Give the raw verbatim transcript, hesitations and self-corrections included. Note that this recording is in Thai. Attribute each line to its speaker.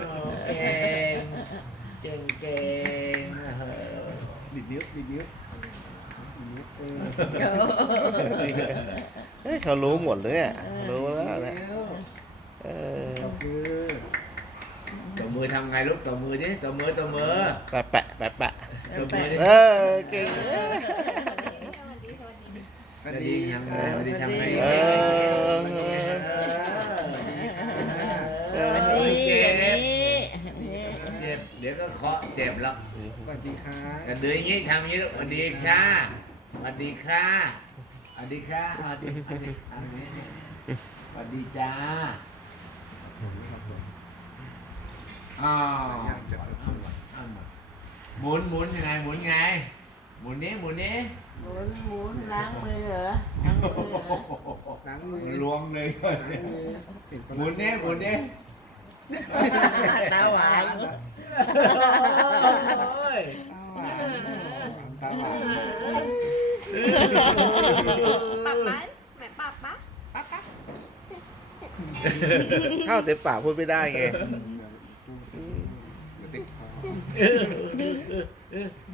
Speaker 1: เก่งเก่งเก่ง
Speaker 2: ดิดนิ้วดิดนิ้วดิดนิ้วเออ
Speaker 3: เฮ้ยเขารู้หมดเลยเนี่ยรู้แล้วเนี่ยเออ
Speaker 2: คือ
Speaker 1: ตัวมือทำไงลูกตัวมือดิตัวมือตัวมือ
Speaker 3: แปะแปะแปะแปะ
Speaker 1: ตัวมือดิ
Speaker 3: เออเก่ง
Speaker 4: สวัสดีสวัสดี
Speaker 1: สวัสดีทำไงสวัสดีทำไง
Speaker 3: เออ
Speaker 5: เออนี่อย่างนี้
Speaker 1: เจ็บเดี๋ยวก็เคาะเจ็บแล้ว
Speaker 2: สวัสดีค่ะ
Speaker 1: กระดืออย่างงี้ทำอย่างงี้ลูกสวัสดีค่ะสวัสดีค่ะสวัสดีค่ะสวัสดีสวัสดีทำอย่างงี้สวัสดีจ้าอ้าวหมุนหมุนยังไงหมุนไงหมุนนี้หมุนนี้
Speaker 5: หมุนหมุนล้างมือเหรอล้างมือเหรอ
Speaker 2: ล้างมือ
Speaker 1: ล้วงเลย
Speaker 2: ล้างมือ
Speaker 1: หมุนนี้หมุนนี้
Speaker 5: ตาหวาน
Speaker 1: โอ้ย
Speaker 2: ตาหวาน
Speaker 4: ปรับไหมแม่ปรับปะ
Speaker 3: เข้าเต็มปากพูดไม่ได้ไง
Speaker 2: ติดคอ